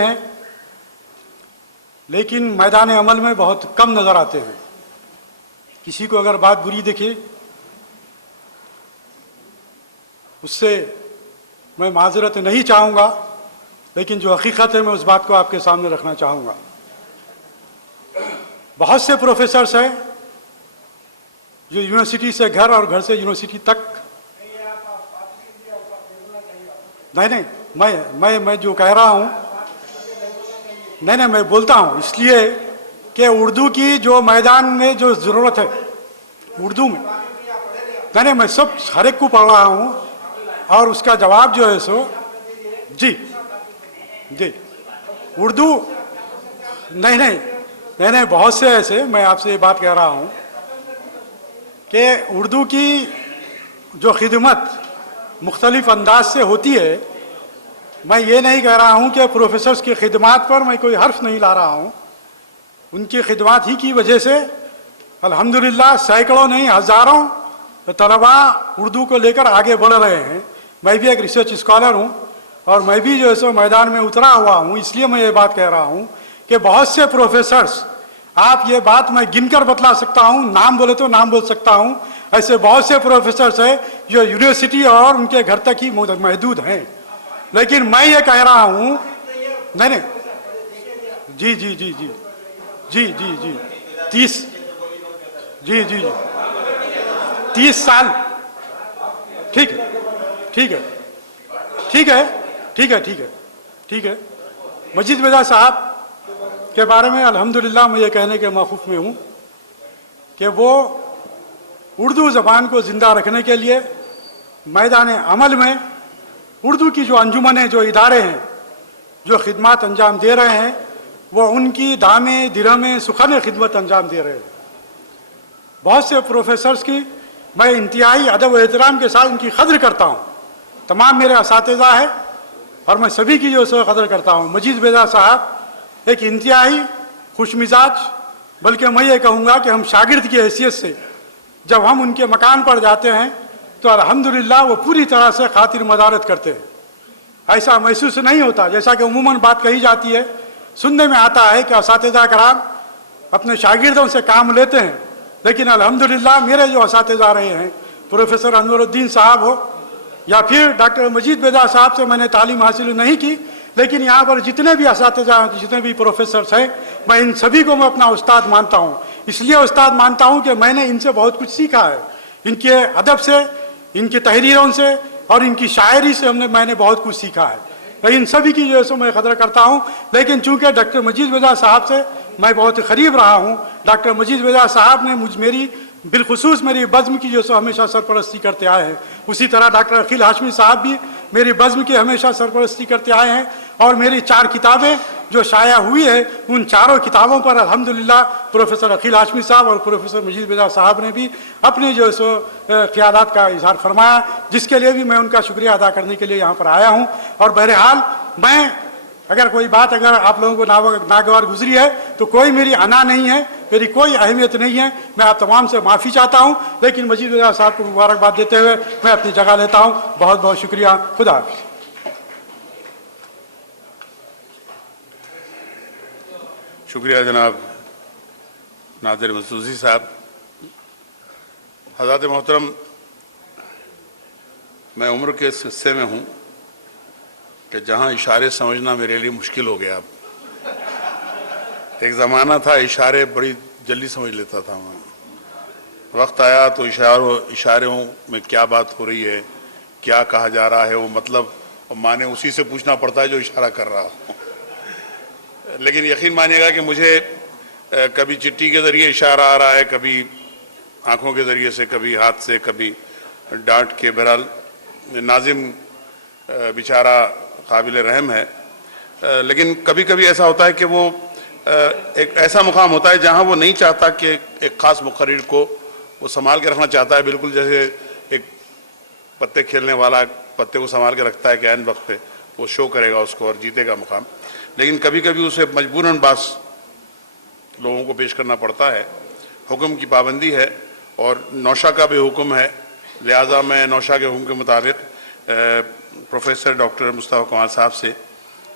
ہیں لیکن میدان عمل میں بہت کم نظر آتے ہیں. کسی کو اگر بات بری دکھے اس سے میں معذرت نہیں چاہوں گا، لیکن جو حقیقت ہے میں اس بات کو آپ کے سامنے رکھنا چاہوں گا. بہت سے پروفیسرز ہیں جو یونیورسٹی سے گھر اور گھر سے یونیورسٹی تک، نہیں میں جو کہہ رہا ہوں، نہیں میں بولتا ہوں اس لیے کہ اردو کی جو میدان میں جو ضرورت ہے اردو میں، نہیں میں سب ہر ایک کو پڑھ رہا ہوں اور اس کا جواب جو ہے سو جی اردو نہیں بہت سے ایسے، میں آپ سے یہ بات کہہ رہا ہوں کہ اردو کی جو خدمت مختلف انداز سے ہوتی ہے. میں یہ نہیں کہہ رہا ہوں کہ پروفیسرز کی خدمات پر میں کوئی حرف نہیں لا رہا ہوں. ان کی خدمات ہی کی وجہ سے الحمدللہ سینکڑوں نہیں ہزاروں طلباء اردو کو لے کر آگے بڑھ رہے ہیں. میں بھی ایک ریسرچ اسکالر ہوں اور میں بھی جو ہے سو میدان میں اترا ہوا ہوں. اس لیے میں یہ بات کہہ رہا ہوں کہ بہت سے پروفیسرز، آپ یہ بات میں گن کر بتلا سکتا ہوں، نام بولے تو نام بول سکتا ہوں، ایسے بہت سے پروفیسرز ہیں جو یونیورسٹی اور ان کے گھر تک ہی محدود ہیں. لیکن میں یہ کہہ رہا ہوں نہیں جی 30 سال ٹھیک ہے. مجید رضا صاحب کے بارے میں الحمدللہ میں یہ کہنے کے موقف میں ہوں کہ وہ اردو زبان کو زندہ رکھنے کے لیے میدان عمل میں اردو کی جو انجمنیں، جو ادارے ہیں، جو خدمات انجام دے رہے ہیں، وہ ان کی دامے درہمے سخن خدمت انجام دے رہے ہیں. بہت سے پروفیسرز کی میں انتہائی ادب و احترام کے ساتھ ان کی قدر کرتا ہوں. تمام میرے اساتذہ ہیں اور میں سبھی کی جو ہے قدر کرتا ہوں. مجید بیضا صاحب ایک انتہائی خوش مزاج، بلکہ میں یہ کہوں گا کہ ہم شاگرد کی حیثیت سے جب ہم ان کے مکان پر جاتے ہیں تو الحمدللہ وہ پوری طرح سے خاطر مدارت کرتے ہیں. ایسا محسوس نہیں ہوتا جیسا کہ عموماً بات کہی جاتی ہے، سننے میں آتا ہے کہ اساتذہ کرام اپنے شاگردوں سے کام لیتے ہیں. لیکن الحمدللہ میرے جو اساتذہ رہے ہیں، پروفیسر انور الدین صاحب ہو یا پھر ڈاکٹر مجید بیضا صاحب سے میں نے تعلیم حاصل نہیں کی، لیکن یہاں پر جتنے بھی اساتذہ ہیں، جتنے بھی پروفیسرز ہیں، میں ان سبھی کو میں اپنا استاد مانتا ہوں. اس لیے استاد مانتا ہوں کہ میں نے ان سے بہت کچھ سیکھا ہے. ان کے ادب سے، ان کی تحریروں سے اور ان کی شاعری سے میں نے بہت کچھ سیکھا ہے. ان سبھی کی جو ہے سو میں قدر کرتا ہوں. لیکن چونکہ ڈاکٹر مجید بیضا صاحب سے میں بہت قریب رہا ہوں، ڈاکٹر مجید بیضا صاحب نے میری بالخصوص میری بزم کی جو سو ہمیشہ سرپرستی کرتے آئے ہیں. اسی طرح ڈاکٹر عقیل ہاشمی صاحب بھی میری بزم کی ہمیشہ سرپرستی کرتے آئے ہیں. اور میری 4 کتابیں جو شائع ہوئی ہے، ان چاروں کتابوں پر الحمدللہ پروفیسر عقیل ہاشمی صاحب اور پروفیسر مجید بیضا صاحب نے بھی اپنی جو ہے سو خیالات کا اظہار فرمایا، جس کے لیے بھی میں ان کا شکریہ ادا کرنے کے لیے یہاں پر آیا ہوں. اور بہرحال میں اگر کوئی بات اگر آپ لوگوں کو ناگوار گزری ہے تو کوئی میری انا نہیں ہے، میری کوئی اہمیت نہیں ہے. میں آپ تمام سے معافی چاہتا ہوں، لیکن مجید بیضا صاحب کو مبارکباد دیتے ہوئے میں اپنی جگہ لیتا ہوں. بہت بہت شکریہ. خدا حافظ. شکریہ جناب نادر مسعودی صاحب. حضرات محترم، میں عمر کے اس حصے میں ہوں کہ جہاں اشارے سمجھنا میرے لیے مشکل ہو گیا. اب ایک زمانہ تھا اشارے بڑی جلدی سمجھ لیتا تھا میں. وقت آیا تو اشاروں میں کیا بات ہو رہی ہے، کیا کہا جا رہا ہے، وہ مطلب اور معنی اسی سے پوچھنا پڑتا ہے جو اشارہ کر رہا ہوں. لیکن یقین مانیے گا کہ مجھے کبھی چٹھی کے ذریعے اشارہ آ رہا ہے، کبھی آنکھوں کے ذریعے سے، کبھی ہاتھ سے، کبھی ڈانٹ کے. بہرحال ناظم بیچارہ قابل رحم ہے، لیکن کبھی کبھی ایسا ہوتا ہے کہ وہ ایک ایسا مقام ہوتا ہے جہاں وہ نہیں چاہتا کہ ایک خاص مقرر کو وہ سنبھال کے رکھنا چاہتا ہے، بالکل جیسے ایک پتے کھیلنے والا پتے کو سنبھال کے رکھتا ہے کہ عین وقت پہ وہ شو کرے گا اس کو اور جیتے گا مقام. لیکن کبھی کبھی اسے مجبوراً بعض لوگوں کو پیش کرنا پڑتا ہے. حکم کی پابندی ہے اور نوشا کا بھی حکم ہے، لہٰذا میں نوشا کے حکم کے مطابق پروفیسر ڈاکٹر مصطفیٰ کمال صاحب سے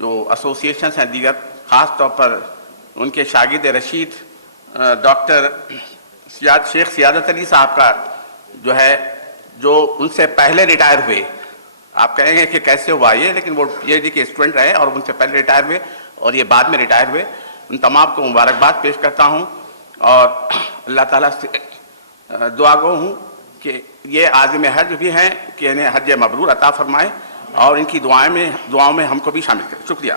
جو ایسوسیشنس ہیں دیگر، خاص طور پر ان کے شاگرد رشید ڈاکٹر شیخ سیادت علی صاحب کا جو ہے، جو ان سے پہلے ریٹائر ہوئے. آپ کہیں گے کہ کیسے ہوا یہ، لیکن وہ پی ایچ ڈی کے اسٹوڈنٹ رہے اور ان سے پہلے ریٹائر ہوئے اور یہ بعد میں ریٹائر ہوئے. ان تمام کو مبارکباد پیش کرتا ہوں اور اللہ تعالیٰ سے دعا گو ہوں کہ یہ عازم حج بھی ہیں کہ انہیں حج مبرور عطا فرمائے اور ان کی دعاؤں میں ہم کو بھی شامل کریں. شکریہ.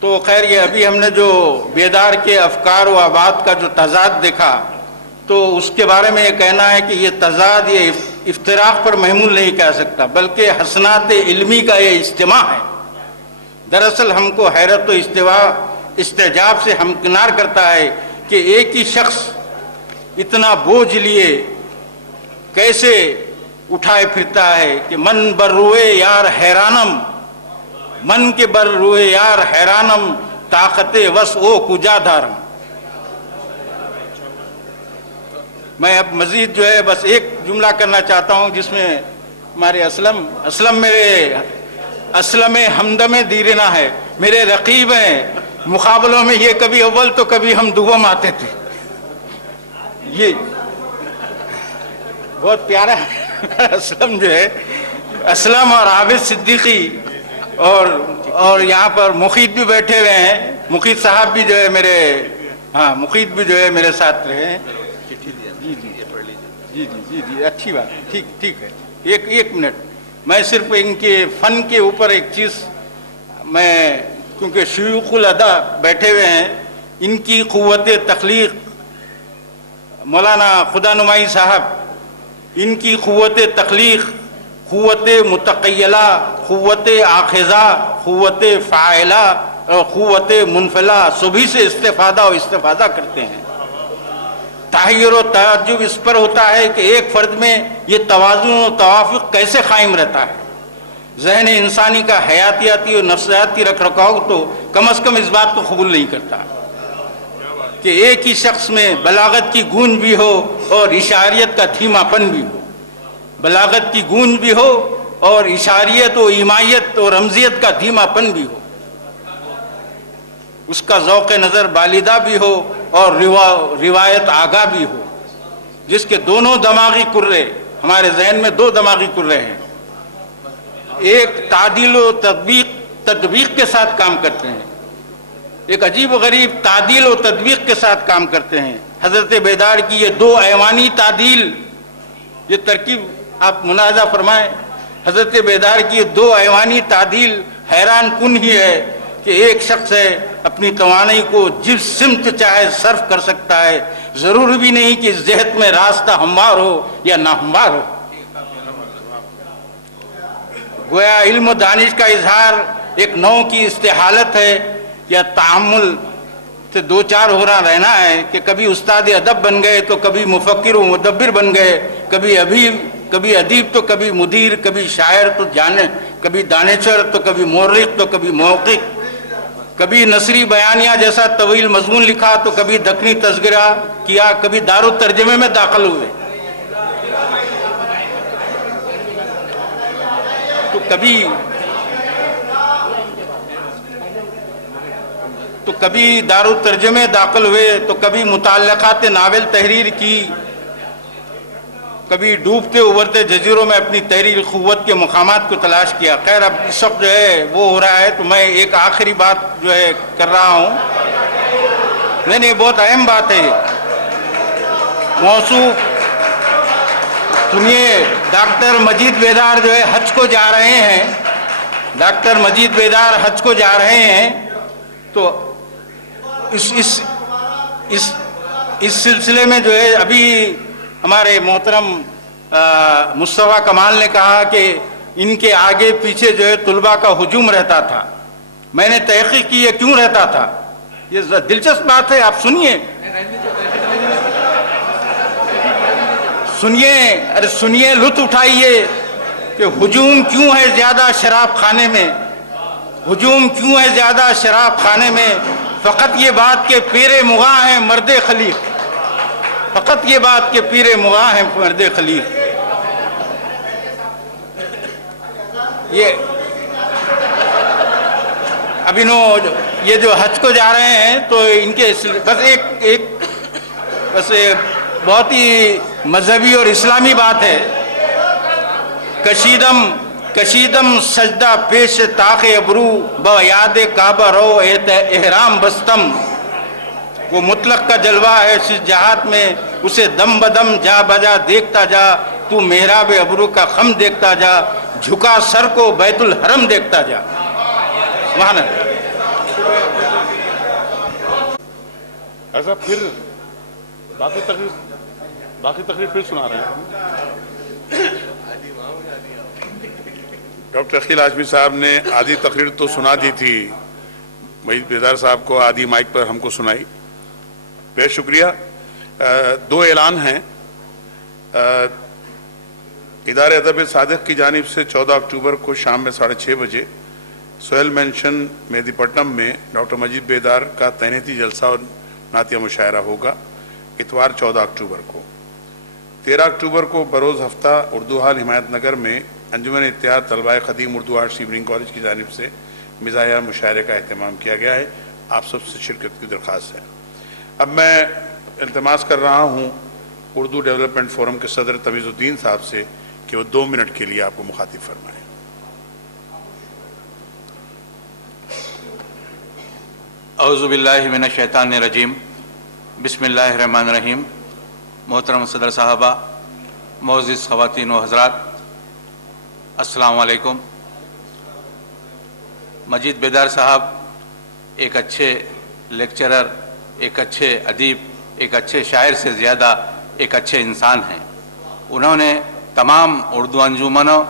تو خیر، یہ ابھی ہم نے جو بیدار کے افکار و آباد کا جو تضاد دیکھا، تو اس کے بارے میں یہ کہنا ہے کہ یہ تضاد یہ افتراق پر محمول نہیں کہہ سکتا، بلکہ حسنات علمی کا یہ اجتماع ہے. دراصل ہم کو حیرت و استعجاب سے ہمکنار کرتا ہے کہ ایک ہی شخص اتنا بوجھ لیے کیسے اٹھائے پھرتا ہے کہ من بر روئے یار حیرانم، من کے بر روئے یار حیرانم، طاقت وس او کجا دارم. میں اب مزید جو ہے بس ایک جملہ کرنا چاہتا ہوں، جس میں ہمارے اسلم میرے اسلم ہمدم دیرنا ہے، میرے رقیب ہیں. مقابلوں میں یہ کبھی اول تو کبھی ہم دوم آتے تھے. یہ بہت پیارا اسلم جو ہے، اسلم اور عابد صدیقی اور یہاں پر مقید بھی بیٹھے ہوئے ہیں. مقید صاحب بھی جو ہے میرے، ہاں مقید بھی جو ہے میرے ساتھ رہے ہیں. جی اچھی بات، ٹھیک ہے. ایک منٹ، میں صرف ان کے فن کے اوپر ایک چیز، میں کیونکہ شیوخ الادا بیٹھے ہوئے ہیں، ان کی قوت تخلیق، مولانا خدا نمائی صاحب، ان کی قوت تخلیق، قوت متقیلہ، قوت آخذہ، قوت فاعلہ اور قوت منفلہ سبھی سے استفادہ کرتے ہیں. تحیر و تعجب اس پر ہوتا ہے کہ ایک فرد میں یہ توازن و توافق کیسے قائم رہتا ہے. ذہن انسانی کا حیاتیاتی اور نفسیاتی رکھ رکھاؤ تو کم از کم اس بات کو قبول نہیں کرتا کہ ایک ہی شخص میں بلاغت کی گونج بھی ہو اور اشاریت کا دھیما پن بھی ہو. بلاغت کی گونج بھی ہو اور اشاریت و ایمائیت اور رمزیت کا دھیما پن بھی ہو. اس کا ذوق نظر بالیدہ بھی ہو اور روایت آگاہ بھی ہو، جس کے دونوں دماغی کرے، ہمارے ذہن میں دو دماغی کرے ہیں، ایک تعدیل و تطبیق کے ساتھ کام کرتے ہیں، ایک عجیب و غریب تعدیل و تطبیق کے ساتھ کام کرتے ہیں. حضرت بیدار کی یہ دو ایوانی تعدیل، یہ ترکیب آپ ملاحظہ فرمائیں، حضرت بیدار کی یہ دو ایوانی تعدیل حیران کن ہی ہے کہ ایک شخص ہے اپنی توانائی کو جس سمت چاہے صرف کر سکتا ہے، ضرور بھی نہیں کہ اس جہت میں راستہ ہموار ہو یا ناہموار ہو. گویا علم و دانش کا اظہار ایک نوع کی استحالت ہے یا تعامل سے دو چار ہو رہا رہنا ہے کہ کبھی استاد ادب بن گئے تو کبھی مفکر و مدبر بن گئے، کبھی ادیب تو کبھی مدیر، کبھی شاعر تو کبھی دانشور تو کبھی مورخ تو کبھی محقق، کبھی نثری بیانیہ جیسا طویل مضمون لکھا تو کبھی دکنی تذکرہ کیا، کبھی دارالترجمے میں داخل ہوئے تو کبھی دارالترجمے داخل ہوئے تو کبھی متعلقات ناول تحریر کی، کبھی ڈوبتے ابھرتے جزیروں میں اپنی تحریر قوت کے مقامات کو تلاش کیا. خیر اب اس وقت جو ہے وہ ہو رہا ہے تو میں ایک آخری بات جو ہے کر رہا ہوں. نہیں بہت اہم بات ہے. موصوف سنیے، ڈاکٹر مجید بیدار جو ہے حج کو جا رہے ہیں، ڈاکٹر مجید بیدار حج کو جا رہے ہیں. تو اس سلسلے میں جو ہے ابھی ہمارے محترم مصطفیٰ کمال نے کہا کہ ان کے آگے پیچھے جو ہے طلباء کا ہجوم رہتا تھا. میں نے تحقیق کی یہ کیوں رہتا تھا. یہ دلچسپ بات ہے، آپ سنیے لطف اٹھائیے کہ ہجوم کیوں ہے زیادہ شراب خانے میں، ہجوم کیوں ہے زیادہ شراب خانے میں. فقط یہ بات کہ پیرے مغاں ہیں مرد خلیق، فقط یہ بات کہ پیر مغاں ہیں مرد خلیق. یہ ابھی یہ جو حج کو جا رہے ہیں تو ان کے بس ایک بہت ہی مذہبی اور اسلامی بات ہے. کشیدم سجدہ پیش تاخ ابرو با یاد کعبہ رو احرام بستم. وہ مطلق کا جلوہ ہے اس جہاد میں، اسے دم بدم جا بجا دیکھتا جا، تو محراب ابرو کا خم دیکھتا جا، جھکا سر کو بیت الحرم دیکھتا جا. سبحان اللہ. ایسا پھر باقی تقریر پھر سنا رہے ہیں. ڈاکٹر عقیل ہاشمی صاحب نے آدھی تقریر تو سنا دی تھی، مجید بیدار صاحب کو آدھی مائک پر ہم کو سنائی. بے شکریہ. دو اعلان ہیں. ادارے ادب صادق کی جانب سے 14 اکتوبر کو شام میں 6:30 بجے سہیل مینشن مہدی پٹنم میں ڈاکٹر مجید بیدار کا تہنیتی جلسہ اور نعتیہ مشاعرہ ہوگا. اتوار 14 اکتوبر کو. 13 اکتوبر کو بروز ہفتہ اردو ہال حمایت نگر میں انجمن اتحاد طلبہ قدیم اردو آرٹس ایوننگ کالج کی جانب سے مزاحیہ مشاعرے کا اہتمام کیا گیا ہے. آپ سب سے شرکت کی درخواست ہے. اب میں التماس کر رہا ہوں اردو ڈیولپمنٹ فورم کے صدر تمیز الدین صاحب سے کہ وہ 2 منٹ کے لیے آپ کو مخاطب فرمائیں. اعوذ باللہ من الشیطان الرجیم. بسم اللہ الرحمن الرحیم. محترم صدر صاحبہ، معزز خواتین و حضرات، السلام علیکم. مجید بیدار صاحب ایک اچھے لیکچرر، ایک اچھے ادیب، ایک اچھے شاعر سے زیادہ ایک اچھے انسان ہیں. انہوں نے تمام اردو انجمنوں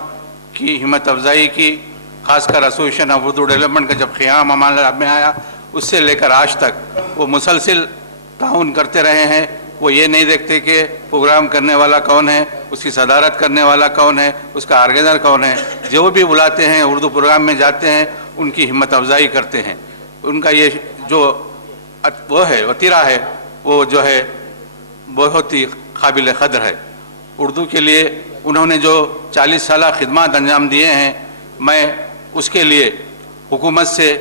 کی ہمت افزائی کی. خاص کر ایسوسیشن آف اردو ڈیولپمنٹ کا جب قیام ہمارے میں آیا، اس سے لے کر آج تک وہ مسلسل تعاون کرتے رہے ہیں. وہ یہ نہیں دیکھتے کہ پروگرام کرنے والا کون ہے، اس کی صدارت کرنے والا کون ہے، اس کا آرگنائزر کون ہے. جو بھی بلاتے ہیں اردو پروگرام میں جاتے ہیں، ان کی ہمت افزائی کرتے ہیں. ان کا یہ جو وہ ہے وتیرہ ہے، وہ جو ہے بہت ہی قابل قدر ہے. اردو کے لیے انہوں نے جو 40 سالہ خدمات انجام دیے ہیں، میں اس کے لیے حکومت سے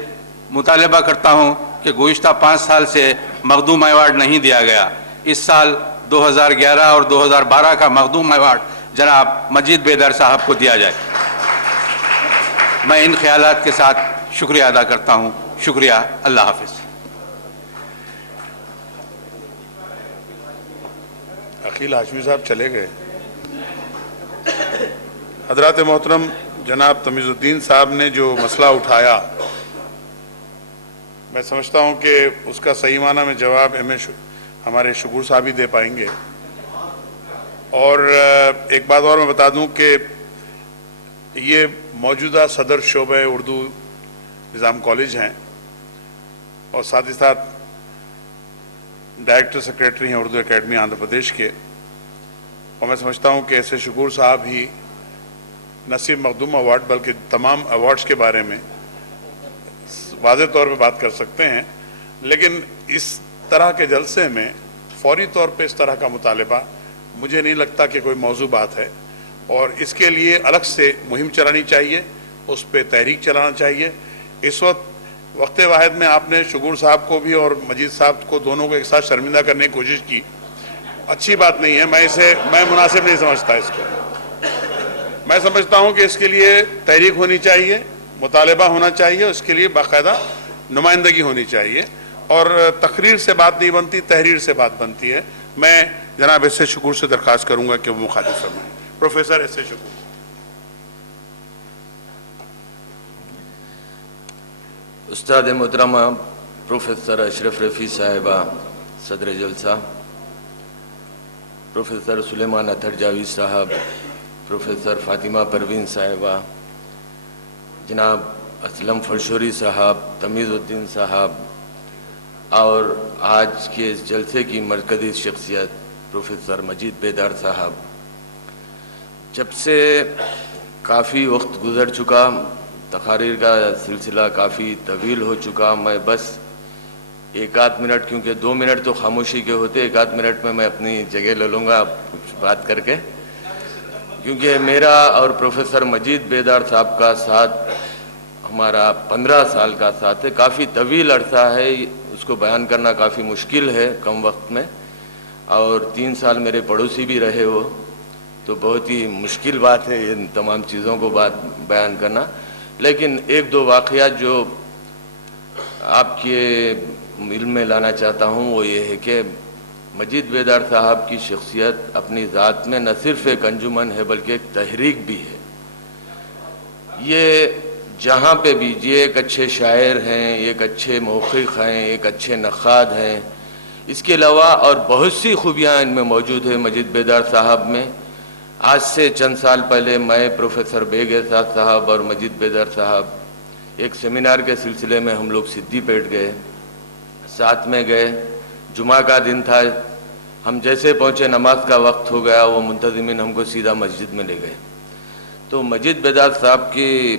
مطالبہ کرتا ہوں کہ گزشتہ 5 سال سے مخدوم ایوارڈ نہیں دیا گیا. اس سال 2011 اور 2012 کا مخدوم ایوارڈ جناب مجید بیدار صاحب کو دیا جائے. میں ان خیالات کے ساتھ شکریہ ادا کرتا ہوں. شکریہ. اللہ حافظ. عقیل ہاشمی صاحب چلے گئے. حضرات محترم، جناب تمیز الدین صاحب نے جو مسئلہ اٹھایا، میں سمجھتا ہوں کہ اس کا صحیح معنی میں جواب ہمارے شکور صاحب ہی دے پائیں گے. اور ایک بات اور میں بتا دوں کہ یہ موجودہ صدر شعبہ اردو نظام کالج ہیں اور ساتھ ہی ساتھ ڈائریکٹر سیکریٹری ہیں اردو اکیڈمی آندھرا پردیش کے. اور میں سمجھتا ہوں کہ ایسے شکور صاحب ہی نہ صرف مخدوم ایوارڈ بلکہ تمام ایوارڈز کے بارے میں واضح طور پہ بات کر سکتے ہیں. لیکن اس طرح کے جلسے میں فوری طور پہ اس طرح کا مطالبہ مجھے نہیں لگتا کہ کوئی موضوع بات ہے، اور اس کے لیے الگ سے مہم چلانی چاہیے، اس پہ تحریک چلانا چاہیے. اس وقت واحد میں آپ نے شکور صاحب کو بھی اور مجید صاحب کو دونوں کو ایک ساتھ شرمندہ کرنے کی کوشش کی. اچھی بات نہیں ہے. میں مناسب نہیں سمجھتا اس کو. میں سمجھتا ہوں کہ اس کے لیے تحریک ہونی چاہیے، مطالبہ ہونا چاہیے، اس کے لیے باقاعدہ نمائندگی ہونی چاہیے. اور تقریر سے بات نہیں بنتی، تحریر سے بات بنتی ہے. میں جناب ایس اے شکور سے درخواست کروں گا کہ وہ مخاطب فرمائیں. پروفیسر ایس اے شکور. استاد محترمہ پروفیسر اشرف رفیع صاحبہ صدر جلسہ، پروفیسر سلیمان اطہر جاوید صاحب، پروفیسر فاطمہ پروین صاحبہ، جناب اسلم فرشوری صاحب، تمیز الدین صاحب، اور آج کے اس جلسے کی مرکزی شخصیت پروفیسر مجید بیدار صاحب. جب سے کافی وقت گزر چکا، تقاریر کا سلسلہ کافی طویل ہو چکا، میں بس ایک آدھ منٹ، کیونکہ 2 منٹ تو خاموشی کے ہوتے، ایک آدھ منٹ میں اپنی جگہ لے لوں گا کچھ بات کر کے، کیونکہ میرا اور پروفیسر مجید بیدار صاحب کا ساتھ ہمارا 15 سال کا ساتھ ہے، کافی طویل عرصہ ہے، اس کو بیان کرنا کافی مشکل ہے کم وقت میں، اور 3 سال میرے پڑوسی بھی رہے وہ، تو بہت ہی مشکل بات ہے ان تمام چیزوں کو بیان کرنا۔ لیکن 1-2 واقعات جو آپ کے علم میں لانا چاہتا ہوں وہ یہ ہے کہ مجید بیدار صاحب کی شخصیت اپنی ذات میں نہ صرف ایک انجمن ہے بلکہ ایک تحریک بھی ہے۔ یہ جہاں پہ بھی یہ ایک اچھے شاعر ہیں، ایک اچھے محقق ہیں، ایک اچھے نقاد ہیں، اس کے علاوہ اور بہت سی خوبیاں ان میں موجود ہیں مجید بیدار صاحب میں۔ آج سے چند سال پہلے میں پروفیسر بیگ احساس صاحب اور مجید بیدار صاحب ایک سیمینار کے سلسلے میں ہم لوگ سدھی پیٹ گئے، ساتھ میں گئے، جمعہ کا دن تھا، ہم جیسے پہنچے نماز کا وقت ہو گیا، وہ منتظمین ہم کو سیدھا مسجد میں لے گئے۔ تو مجید بیدار صاحب کی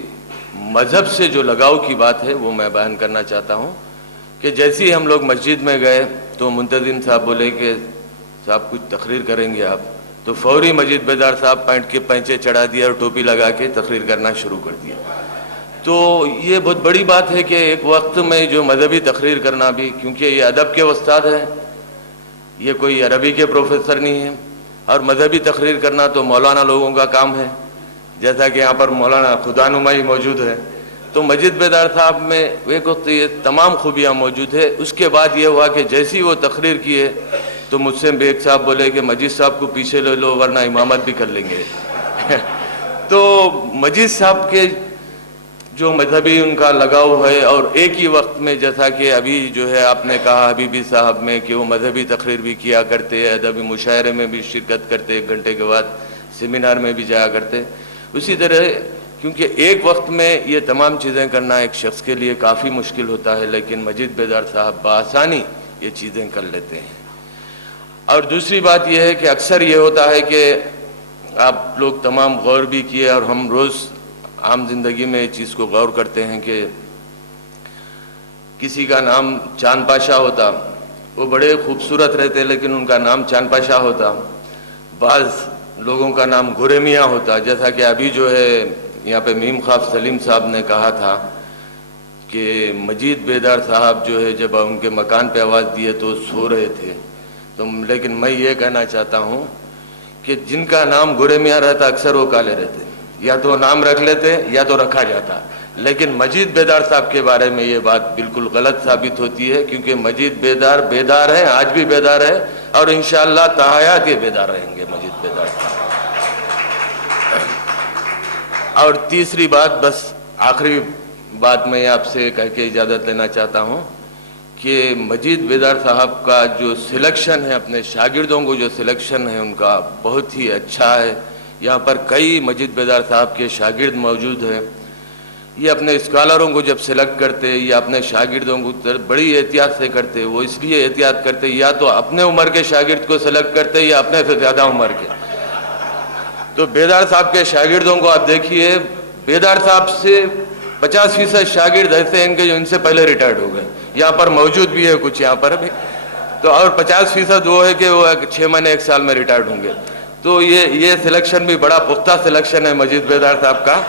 مذہب سے جو لگاؤ کی بات ہے وہ میں بیان کرنا چاہتا ہوں کہ جیسے ہی ہم لوگ مسجد میں گئے تو منتظم صاحب بولے کہ صاحب کچھ تقریر کریں گے آپ، تو فوری مجید بیدار صاحب پینٹ کے پینچے چڑھا دیا اور ٹوپی لگا کے تقریر کرنا شروع کر دیا۔ تو یہ بہت بڑی بات ہے کہ ایک وقت میں جو مذہبی تقریر کرنا بھی، کیونکہ یہ ادب کے استاد ہیں، یہ کوئی عربی کے پروفیسر نہیں ہیں، اور مذہبی تقریر کرنا تو مولانا لوگوں کا کام ہے، جیسا کہ یہاں پر مولانا خدا نمائی موجود ہے۔ تو مجید بیدار صاحب میں ایک وقت یہ تمام خوبیاں موجود ہے۔ اس کے بعد یہ ہوا کہ جیسی وہ تقریر کیے تو مجھ سے بیگ صاحب بولے کہ مجید صاحب کو پیچھے لے لو ورنہ امامت بھی کر لیں گے۔ تو مجید صاحب کے جو مذہبی ان کا لگاؤ ہے، اور ایک ہی وقت میں جیسا کہ ابھی جو ہے آپ نے کہا حبیبی صاحب میں کہ وہ مذہبی تقریر بھی کیا کرتے، ادبی مشاعرے میں بھی شرکت کرتے، 1 گھنٹے کے بعد سیمینار میں بھی جایا کرتے، اسی طرح کیونکہ ایک وقت میں یہ تمام چیزیں کرنا ایک شخص کے لیے کافی مشکل ہوتا ہے، لیکن مجید بیدار صاحب بآسانی یہ چیزیں کر لیتے ہیں۔ اور دوسری بات یہ ہے کہ اکثر یہ ہوتا ہے کہ آپ لوگ تمام غور بھی کیے، اور ہم روز عام زندگی میں اس چیز کو غور کرتے ہیں کہ کسی کا نام چاند پاشا ہوتا، وہ بڑے خوبصورت رہتے لیکن ان کا نام چاند پاشا ہوتا، بعض لوگوں کا نام گورے میاں ہوتا، جیسا کہ ابھی جو ہے یہاں پہ میم خواب سلیم صاحب نے کہا تھا کہ مجید بیدار صاحب جو ہے جب ان کے مکان پہ آواز دیے تو سو رہے تھے، تو لیکن میں یہ کہنا چاہتا ہوں کہ جن کا نام گورے میاں رہتا اکثر وہ کالے رہتے، یا تو نام رکھ لیتے یا تو رکھا جاتا، لیکن مجید بیدار صاحب کے بارے میں یہ بات بالکل غلط ثابت ہوتی ہے، کیونکہ مجید بیدار ہیں، آج بھی بیدار ہے، اور انشاءاللہ تحیات یہ بیدار رہیں گے مجید بیدار صاحب۔ اور تیسری بات، بس آخری بات میں آپ سے کہہ کے اجازت لینا چاہتا ہوں کہ مجید بیدار صاحب کا جو سلیکشن ہے، اپنے شاگردوں کو جو سلیکشن ہے ان کا بہت ہی اچھا ہے۔ یہاں پر کئی مجید بیدار صاحب کے شاگرد موجود ہیں، یہ اپنے اسکالروں کو جب سلیکٹ کرتے یا اپنے شاگردوں کو بڑی احتیاط سے کرتے، وہ اس لیے احتیاط کرتے یا تو اپنے عمر کے شاگرد کو سلیکٹ کرتے یا اپنے سے زیادہ عمر کے۔ تو بیدار صاحب کے شاگردوں کو آپ دیکھیے، بیدار صاحب سے 50% شاگرد ایسے ہیں کہ جو ان سے پہلے ریٹائرڈ ہو گئے، یہاں پر موجود بھی ہے کچھ یہاں پر بھی، تو اور 50% وہ ہے کہ وہ 6 مہینے 1 سال میں ریٹائرڈ ہوں گے۔ تو یہ سلیکشن بھی بڑا پختہ سلیکشن ہے مجید بیدار صاحب کا۔